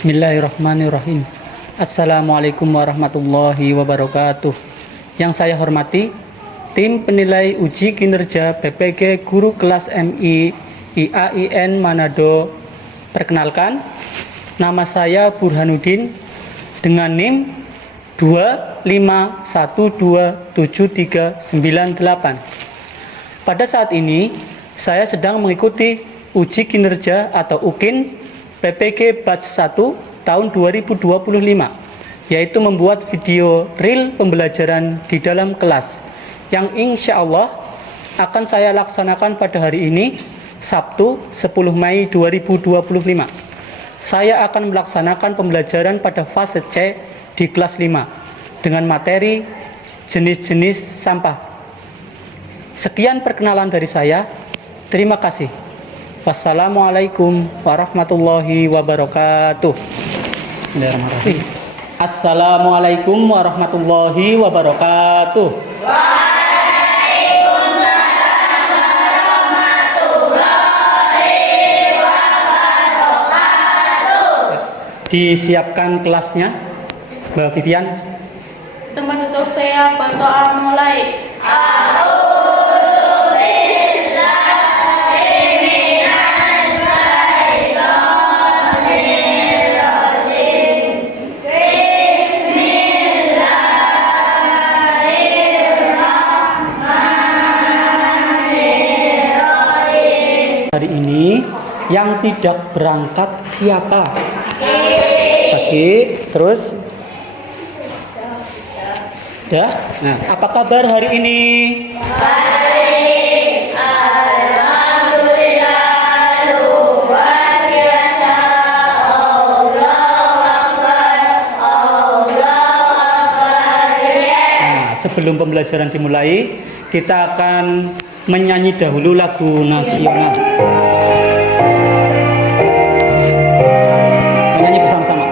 Bismillahirrahmanirrahim. Assalamualaikum warahmatullahi wabarakatuh. Yang saya hormati tim penilai uji kinerja BPG Guru Kelas MI IAIN Manado. Perkenalkan, nama saya Burhanuddin dengan NIM 251273998. Pada saat ini saya sedang mengikuti uji kinerja atau UKIN PPG Batch 1 tahun 2025, yaitu membuat video real pembelajaran di dalam kelas yang insya Allah akan saya laksanakan pada hari ini, Sabtu 10 Mei 2025. Saya akan melaksanakan pembelajaran pada fase C di kelas 5 dengan materi jenis-jenis sampah. Sekian perkenalan dari saya. Terima kasih. Wassalamualaikum warahmatullahi wabarakatuh. Bismillahirrahmanirrahim. Assalamualaikum warahmatullahi wabarakatuh. Waalaikumsalam warahmatullahi wabarakatuh. Disiapkan kelasnya, Mbak Vivian. Teman untuk saya Bantu mulai. Hari ini yang tidak berangkat siapa? Sakit. Terus? Ya. Nah, apa kabar hari ini? Baik, alhamdulillah, luar biasa. Allahu Akbar, Nah, sebelum pembelajaran dimulai, kita akan menyanyi dahulu lagu nasional. Menyanyi bersama-sama.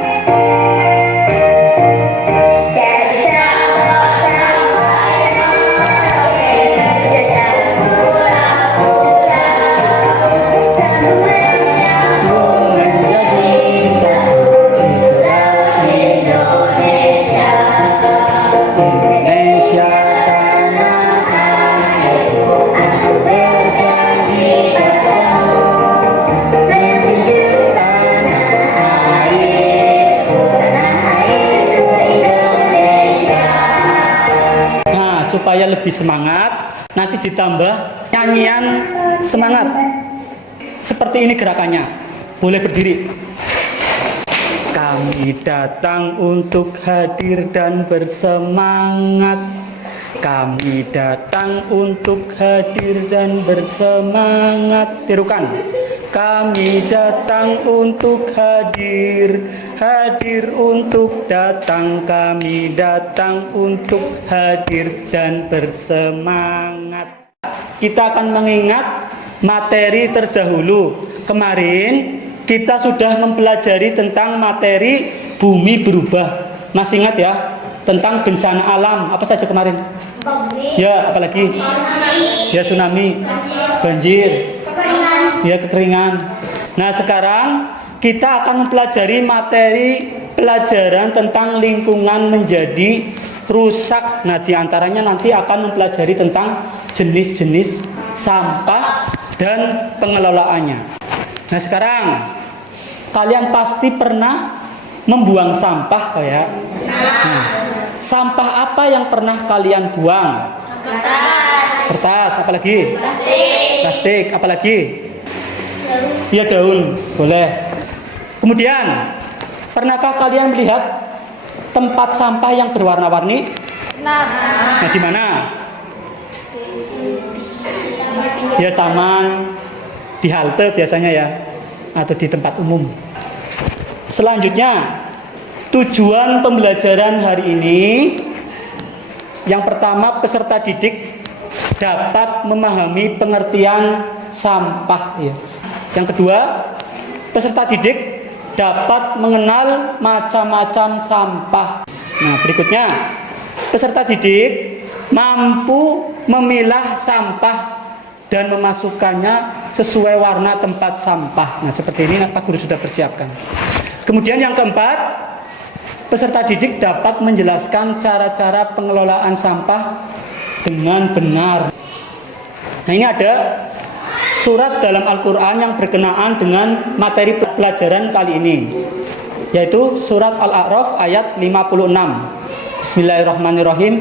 Supaya lebih semangat, nanti ditambah nyanyian semangat. Seperti ini gerakannya. Boleh berdiri. Kami datang untuk hadir dan bersemangat. Kami datang untuk hadir dan bersemangat. Tirukan. Kami datang untuk hadir, hadir untuk datang. Kami datang untuk hadir dan bersemangat. Kita akan mengingat materi terdahulu. Kemarin kita sudah mempelajari tentang materi bumi berubah. Masih ingat ya? Tentang bencana alam. Apa saja kemarin? Ya, apalagi? Ya, tsunami, banjir. Ya, kekeringan. Nah, sekarang kita akan mempelajari materi pelajaran tentang lingkungan menjadi rusak. Nah, diantaranya nanti akan mempelajari tentang jenis-jenis sampah dan pengelolaannya. Nah, sekarang kalian pasti pernah membuang sampah ya? Nah, sampah apa yang pernah kalian buang? Kertas, apalagi? Plastik, apalagi? Ya, daun, boleh. Kemudian, pernahkah kalian melihat tempat sampah yang berwarna-warni? Nah, di mana? Ya, taman, di halte biasanya ya, atau di tempat umum. Selanjutnya, tujuan pembelajaran hari ini, yang pertama, peserta didik dapat memahami pengertian sampah ya. Yang kedua, peserta didik dapat mengenal macam-macam sampah. Nah, berikutnya, peserta didik mampu memilah sampah dan memasukkannya sesuai warna tempat sampah. Nah, seperti ini Pak Guru sudah persiapkan. Kemudian yang keempat, peserta didik dapat menjelaskan cara-cara pengelolaan sampah dengan benar. Nah, ini ada surat dalam Al-Quran yang berkenaan dengan materi pelajaran kali ini, yaitu surat Al-A'raf ayat 56. Bismillahirrahmanirrahim.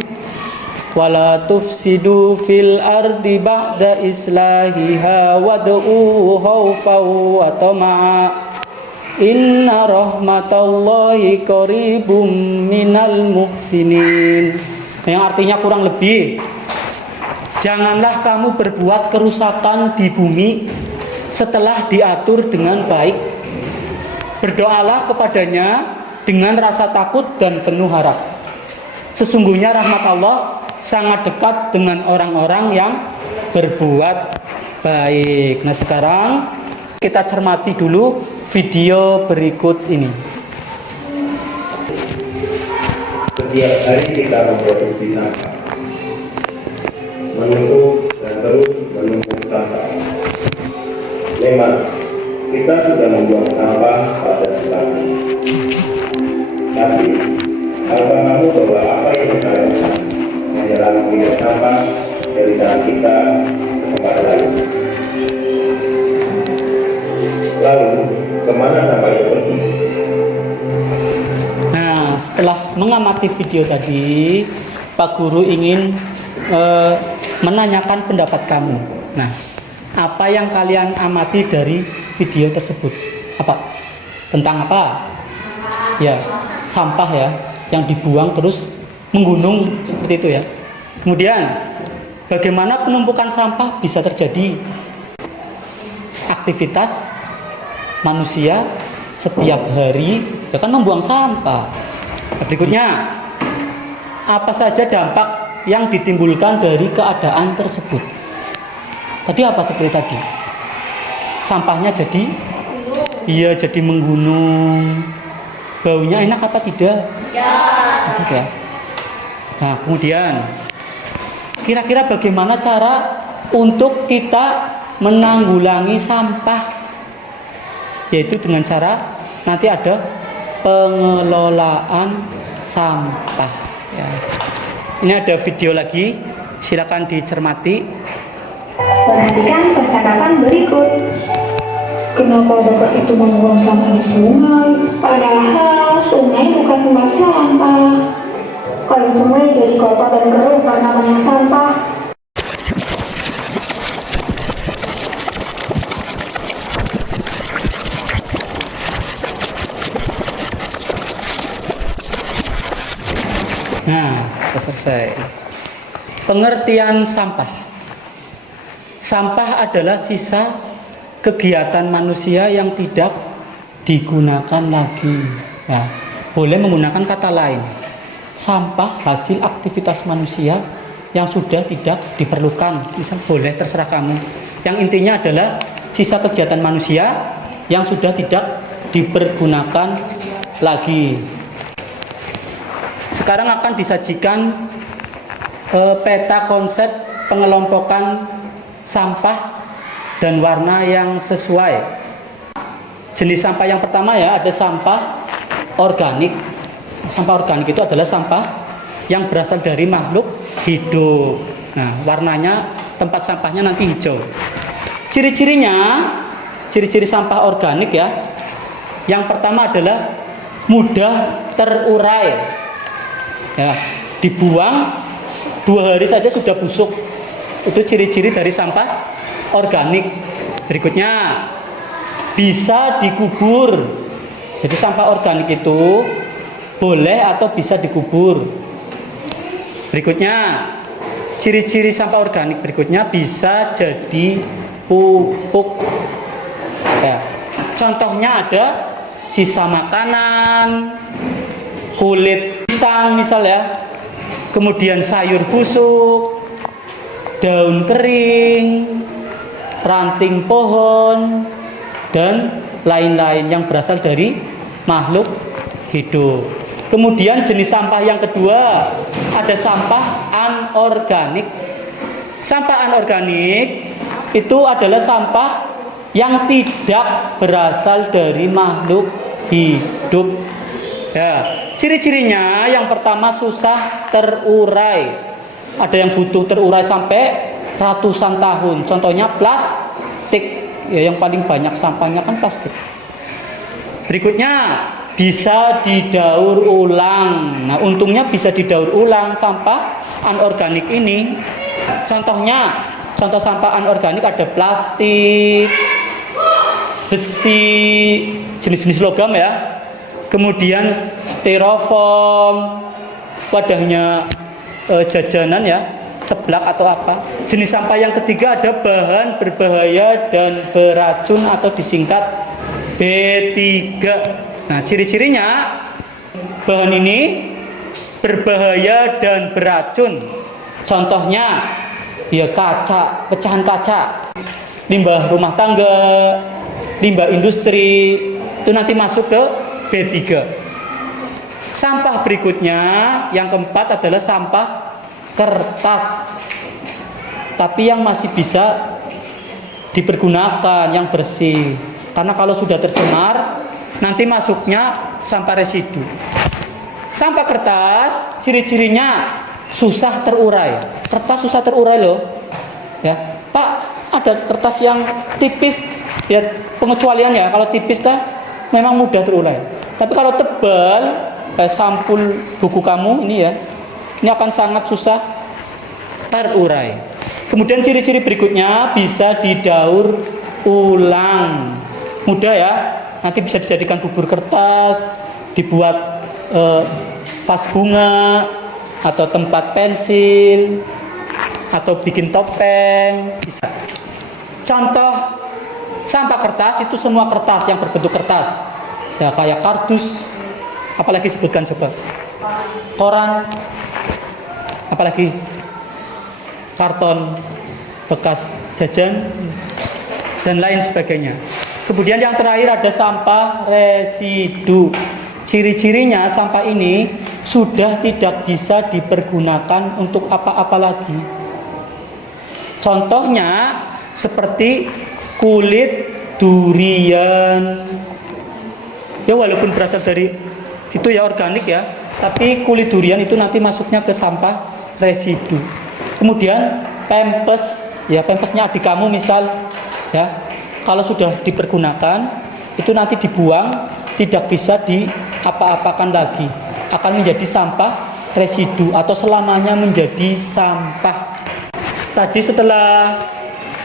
Wala tufsidu fil ardi ba'da islahiha wad'uhu khawfan wa tama'a inna rahmatallahi qaribum minal muhsinin. Yang artinya kurang lebih, janganlah kamu berbuat kerusakan di bumi setelah diatur dengan baik. Berdoalah kepadanya dengan rasa takut dan penuh harap. Sesungguhnya rahmat Allah sangat dekat dengan orang-orang yang berbuat baik. Nah, sekarang kita cermati dulu video berikut ini. Setiap hari kita memproduksi sampah, menumpuk dan terus menumpuk sampah. Memang kita sudah membuang sampah pada sekarang. Tapi tahukah kamu bahwa apa yang kita lakukan hanyalah memilih sampah dari tangan kita ke tempat lain? Lalu kemana sampah itu pergi? Nah, setelah mengamati video tadi, Pak Guru ingin menanyakan pendapat kamu. Nah, apa yang kalian amati dari video tersebut? Apa? Tentang apa? Ya, sampah ya, yang dibuang terus menggunung seperti itu ya. Kemudian, bagaimana penumpukan sampah bisa terjadi? Aktivitas manusia setiap hari ya kan membuang sampah. Berikutnya, apa saja dampak yang ditimbulkan dari keadaan tersebut? Tadi apa seperti tadi? Sampahnya jadi jadi menggunung. Baunya enak apa tidak? Ya. Nah, kemudian kira-kira bagaimana cara untuk kita menanggulangi sampah? Yaitu dengan cara nanti ada pengelolaan sampah ya. Ini ada video lagi, silakan dicermati. Perhatikan percakapan berikut. Kenapa bapak itu membuang sampah di sungai? Padahal sungai bukan tempat sampah. Kalau sungai jadi kotor dan keruh karena banyak sampah. Nah, selesai. Pengertian sampah. Sampah adalah sisa kegiatan manusia yang tidak digunakan lagi. Nah, boleh menggunakan kata lain. Sampah hasil aktivitas manusia yang sudah tidak diperlukan. Misal boleh, terserah kamu. Yang intinya adalah sisa kegiatan manusia yang sudah tidak dipergunakan lagi. Sekarang akan disajikan peta konsep pengelompokan sampah dan warna yang sesuai. Jenis sampah yang pertama ya, ada sampah organik. Sampah organik itu adalah sampah yang berasal dari makhluk hidup. Nah, warnanya, tempat sampahnya nanti hijau. Ciri-cirinya, ciri-ciri sampah organik ya. Yang pertama adalah mudah terurai. Ya, dibuang 2 hari saja sudah busuk. Itu ciri-ciri dari sampah organik. Berikutnya, bisa dikubur. Jadi sampah organik itu boleh atau bisa dikubur. Berikutnya, ciri-ciri sampah organik berikutnya bisa jadi pupuk. Ya. Contohnya ada sisa makanan, kulit pisang misal ya, kemudian sayur busuk, daun kering, ranting pohon, dan lain-lain yang berasal dari makhluk hidup. Kemudian jenis sampah yang kedua, ada sampah anorganik. Sampah anorganik itu adalah sampah yang tidak berasal dari makhluk hidup. Ya, ciri-cirinya yang pertama susah terurai. Ada yang butuh terurai sampai ratusan tahun. Contohnya plastik. Ya, yang paling banyak sampahnya kan plastik. Berikutnya bisa didaur ulang. Nah, untungnya bisa didaur ulang sampah anorganik ini. Contoh sampah anorganik ada plastik, besi, jenis-jenis logam ya. Kemudian styrofoam, wadahnya jajanan ya, seblak atau apa. Jenis sampah yang ketiga ada bahan berbahaya dan beracun atau disingkat B3. Nah, ciri-cirinya bahan ini berbahaya dan beracun. Contohnya ya kaca, pecahan kaca, limbah rumah tangga, limbah industri, itu nanti masuk ke B3. Sampah berikutnya yang keempat adalah sampah kertas. Tapi yang masih bisa dipergunakan, yang bersih. Karena kalau sudah tercemar, nanti masuknya sampah residu. Sampah kertas, ciri-cirinya susah terurai. Kertas susah terurai loh. Ya, Pak, ada kertas yang tipis. Ya, pengecualian ya. Kalau tipis dah, memang mudah terurai. Tapi kalau tebal, sampul buku kamu ini ya, ini akan sangat susah terurai. Kemudian ciri-ciri berikutnya bisa didaur ulang. Mudah ya. Nanti bisa dijadikan bubur kertas, dibuat vas bunga, atau tempat pensil, atau bikin topeng, bisa. Contoh sampah kertas itu semua kertas yang berbentuk kertas. Ya kayak kardus, apalagi sebutkan coba. Koran, apalagi karton bekas jajan dan lain sebagainya. Kemudian yang terakhir ada sampah residu. Ciri-cirinya sampah ini sudah tidak bisa dipergunakan untuk apa-apa lagi. Contohnya seperti kulit durian. Ya walaupun berasal dari itu ya organik ya, tapi kulit durian itu nanti masuknya ke sampah residu. Kemudian pempes, ya pempesnya adik kamu misal, ya kalau sudah dipergunakan itu nanti dibuang, tidak bisa diapa-apakan lagi, akan menjadi sampah residu atau selamanya menjadi sampah. Tadi setelah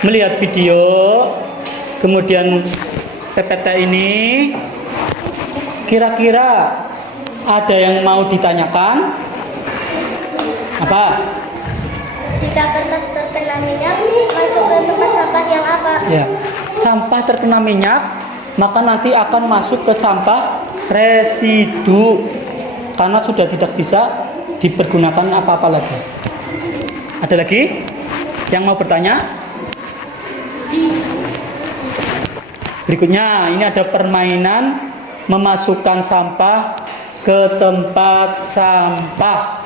melihat video, kemudian PPT ini, kira-kira ada yang mau ditanyakan? Apa? Jika kertas terkena minyak, masuk ke tempat sampah yang apa? Ya, sampah terkena minyak, maka nanti akan masuk ke sampah residu karena sudah tidak bisa dipergunakan apa-apa lagi. Ada lagi yang mau bertanya? Berikutnya ini ada permainan memasukkan sampah ke tempat sampah.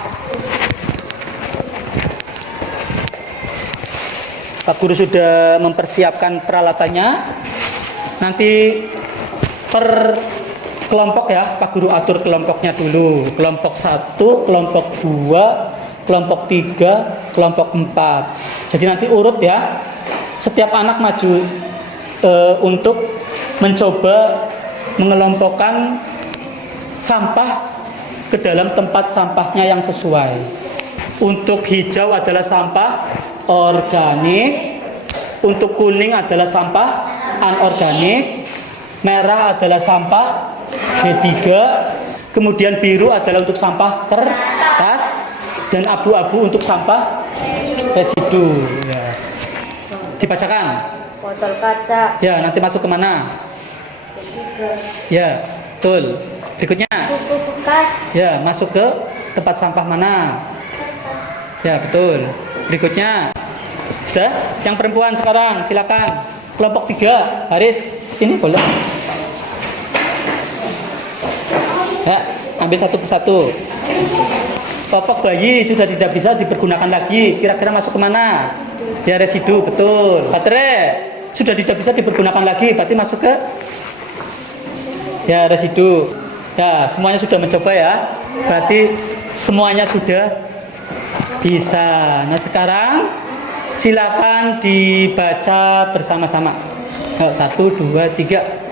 Pak Guru sudah mempersiapkan peralatannya. Nanti per kelompok ya, Pak Guru atur kelompoknya dulu. Kelompok 1, kelompok 2, kelompok 3, kelompok 4. Jadi nanti urut ya. Setiap anak maju untuk mencoba mengelompokkan sampah ke dalam tempat sampahnya yang sesuai. Untuk hijau adalah sampah organik, untuk kuning adalah sampah anorganik, merah adalah sampah B3, kemudian biru adalah untuk sampah kertas, dan abu-abu untuk sampah residu. Ya. Dibacakan. Botol kaca. Ya, nanti masuk kemana? Ya, betul. Berikutnya. Buku bekas. Ya, masuk ke tempat sampah mana? Ya, betul. Berikutnya. Sudah? Yang perempuan sekarang, silakan. Kelompok 3, baris sini boleh. Ya, ambil satu persatu. Popok bayi sudah tidak bisa dipergunakan lagi. Kira-kira masuk kemana? Ya, residu, betul. Baterai sudah tidak bisa dipergunakan lagi, berarti masuk ke Ya, residu. Ya, semuanya sudah mencoba ya. Berarti semuanya sudah bisa. Nah, sekarang silakan dibaca bersama-sama. 1, 2, 3.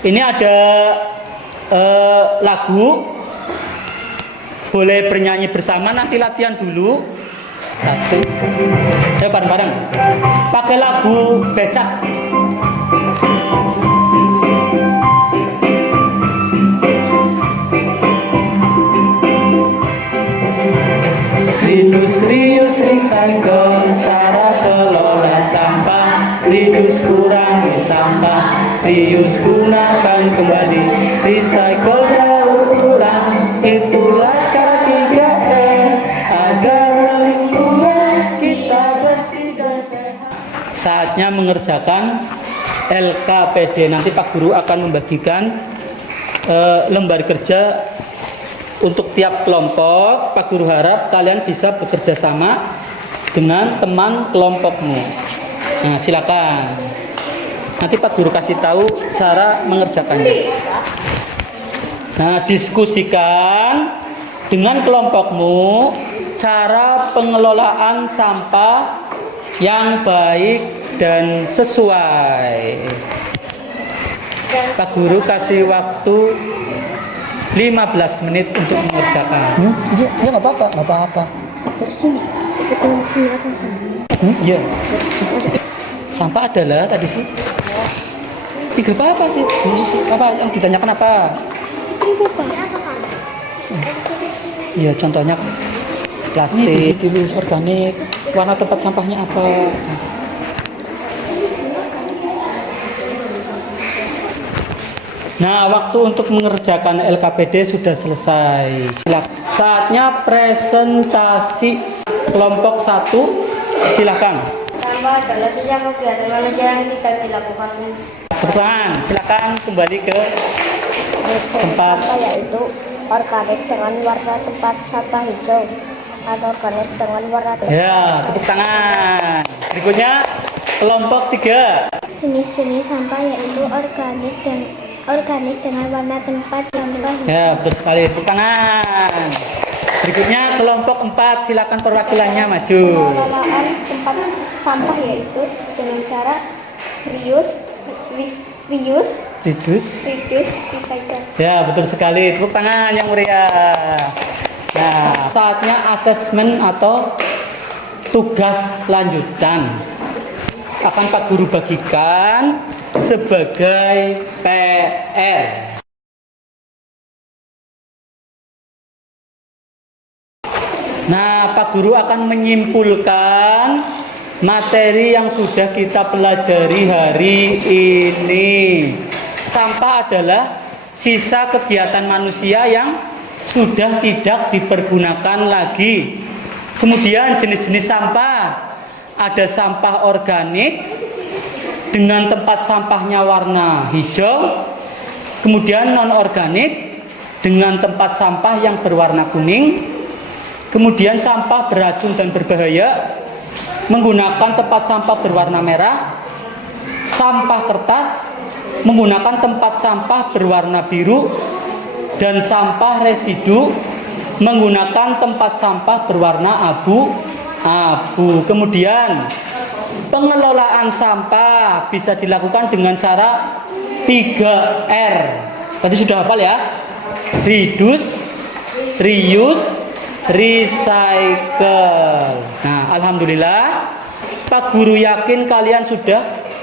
Ini ada lagu, boleh bernyanyi bersama, nanti latihan dulu. 1, bareng-bareng. Pakai lagu becak. Rius recycle, cara kelola sampah. Rius kurangi sampah, rius gunakan kembali. Recycle daur ulang, itulah cara 3R agar lingkungan kita bersih dan sehat. Saatnya mengerjakan LKPD. Nanti Pak Guru akan membagikan lembar kerja untuk tiap kelompok. Pak Guru harap kalian bisa bekerja sama dengan teman kelompokmu. Nah, silakan. Nanti Pak Guru kasih tahu cara mengerjakannya. Nah, diskusikan dengan kelompokmu cara pengelolaan sampah yang baik dan sesuai. Pak Guru kasih waktu 15 menit untuk mengerjakan. Ya nggak apa-apa, nggak apa-apa. Sini, ikut sini apa sana? Iya. Sampah adalah tadi sih. Tiga apa sih? Dulu sih apa yang ditanyakan apa? Iya, contohnya plastik, tulis organik, warna tempat sampahnya apa? Nah, waktu untuk mengerjakan LKPD sudah selesai. Silakan. Saatnya presentasi kelompok 1. Silakan. Sampah adalah sisa kegiatan manusia yang tidak dilakukan. Bertahan. Silakan kembali ke tempat. Sampah yaitu organik dengan warna tempat sampah hijau atau organik dengan warna. Ya, tepuk tangan. Berikutnya kelompok 3. Jenis-jenis sampah yaitu organik dengan warna tempat sampah hijau. Ya, betul sekali. Tepuk tangan. Berikutnya kelompok 4. Silakan perwakilannya maju. Pengelolaan tempat sampah yaitu dengan cara reuse, recycle. Ya, betul sekali. Tepuk tangan yang meriah. Nah, saatnya asesmen atau tugas lanjutan. Akan Pak Guru bagikan sebagai PR. Nah, Pak Guru akan menyimpulkan materi yang sudah kita pelajari hari ini. Sampah adalah sisa kegiatan manusia yang sudah tidak dipergunakan lagi. Kemudian jenis-jenis sampah, ada sampah organik dengan tempat sampahnya warna hijau, kemudian non-organik dengan tempat sampah yang berwarna kuning, kemudian sampah beracun dan berbahaya menggunakan tempat sampah berwarna merah, sampah kertas menggunakan tempat sampah berwarna biru, dan sampah residu menggunakan tempat sampah berwarna abu-abu. Kemudian pengelolaan sampah bisa dilakukan dengan cara 3R. Tadi sudah hafal ya? Reduce, reuse, recycle. Nah, alhamdulillah Pak Guru yakin kalian sudah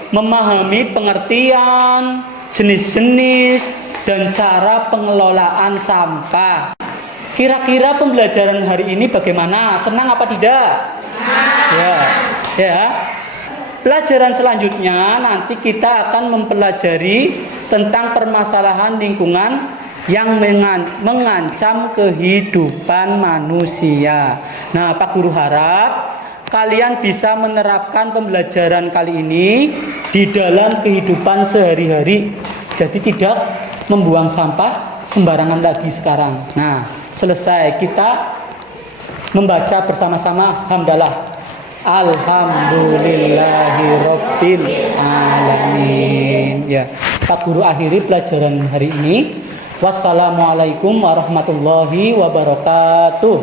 memahami pengertian, jenis-jenis, dan cara pengelolaan sampah. Kira-kira pembelajaran hari ini bagaimana? Senang apa tidak? Ya. Pelajaran selanjutnya nanti kita akan mempelajari tentang permasalahan lingkungan yang mengancam kehidupan manusia. Nah, Pak Guru harap kalian bisa menerapkan pembelajaran kali ini di dalam kehidupan sehari-hari. Jadi tidak membuang sampah sembarangan lagi sekarang. Nah, selesai kita membaca bersama-sama hamdalah. Alhamdulillahirabbil alamin. Ya, Pak Guru akhiri pelajaran hari ini. Wassalamualaikum warahmatullahi wabarakatuh.